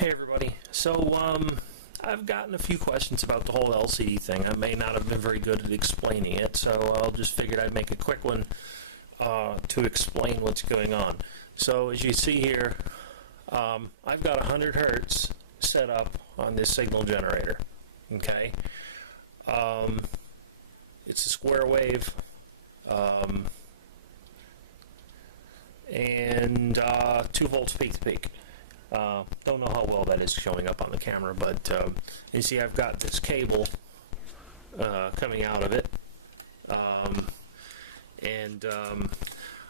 Hey everybody. I've gotten a few questions about the whole LCD thing. I may not have been very good at explaining it, so I'll just figured I'd make a quick one to explain what's going on. So as you see here, I've got 100 hertz set up on this signal generator. Okay, it's a square wave, and 2 volts peak to peak. Don't know how well that is showing up on the camera, but you see I've got this cable coming out of it, and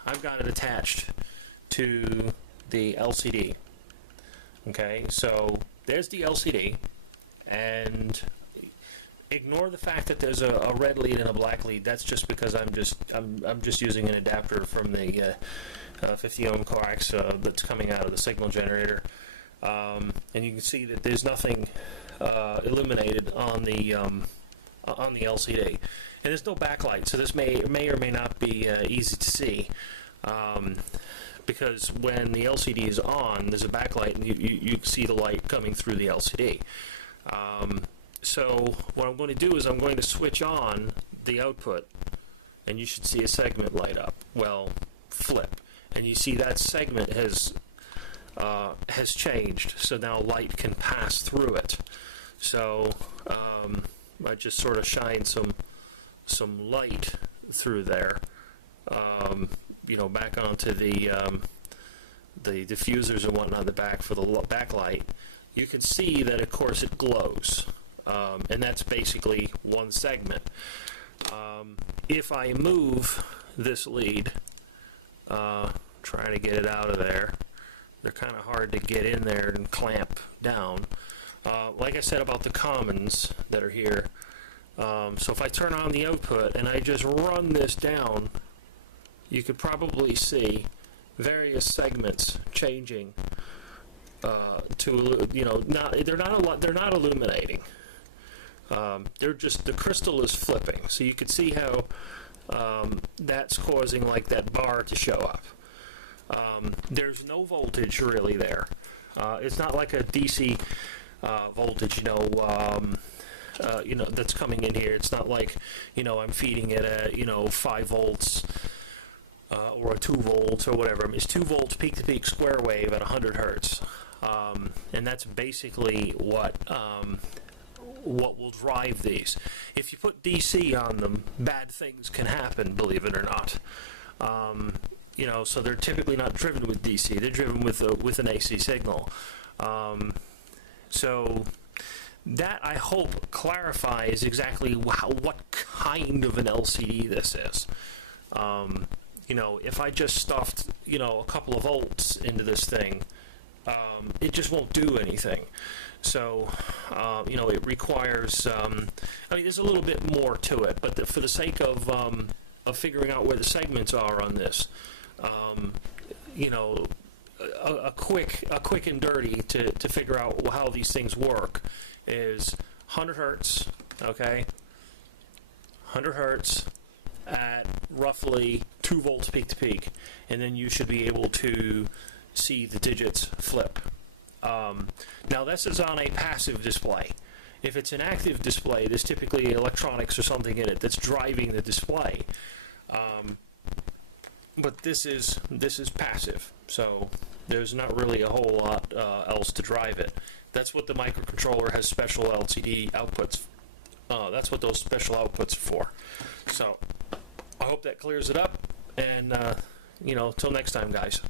I've got it attached to the LCD. Okay, so there's the LCD, and ignore the fact that there's a red lead and a black lead. That's just because I'm just using an adapter from the 50 ohm coax that's coming out of the signal generator, and you can see that there's nothing illuminated on the LCD, and there's no backlight, so this may or may not be easy to see, because when the LCD is on, there's a backlight, and you see the light coming through the LCD. So what I'm going to do is I'm going to switch on the output, and you should see a segment light up. Well, flip, and you see that segment has changed, so now light can pass through it. So I just sort of shine some light through there, back onto the diffusers and whatnot, the back for the backlight. You can see that, of course, it glows, and that's basically one segment. If I move this lead, trying to get it out of there, they're kind of hard to get in there and clamp down. Like I said about the commons that are here, so if I turn on the output and I just run this down, you could probably see various segments changing to, they're not illuminating. They're just, the crystal is flipping, so you can see how that's causing like that bar to show up. There's no voltage really there. It's not like a DC voltage, that's coming in here. It's not like, I'm feeding it at 5 volts or a 2 volts or whatever. I mean, it's 2 volts peak to peak square wave at 100 hertz, and that's basically what will drive these. If you put DC on them, bad things can happen, believe it or not. So they're typically not driven with DC. They're driven with an AC signal. So that, I hope, clarifies exactly what kind of an LCD this is. If I just stuffed, a couple of volts into this thing, it just won't do anything. So, it requires, there's a little bit more to it, but for the sake of figuring out where the segments are on this, a quick and dirty to figure out how these things work is 100 hertz, okay? 100 hertz at roughly 2 volts peak to peak, and then you should be able to see the digits flip. Now this is on a passive display. If it's an active display, there's typically electronics or something in it that's driving the display. But this is passive, so there's not really a whole lot else to drive it. That's what the microcontroller has special LCD outputs. That's what those special outputs are for. So I hope that clears it up, and till next time, guys.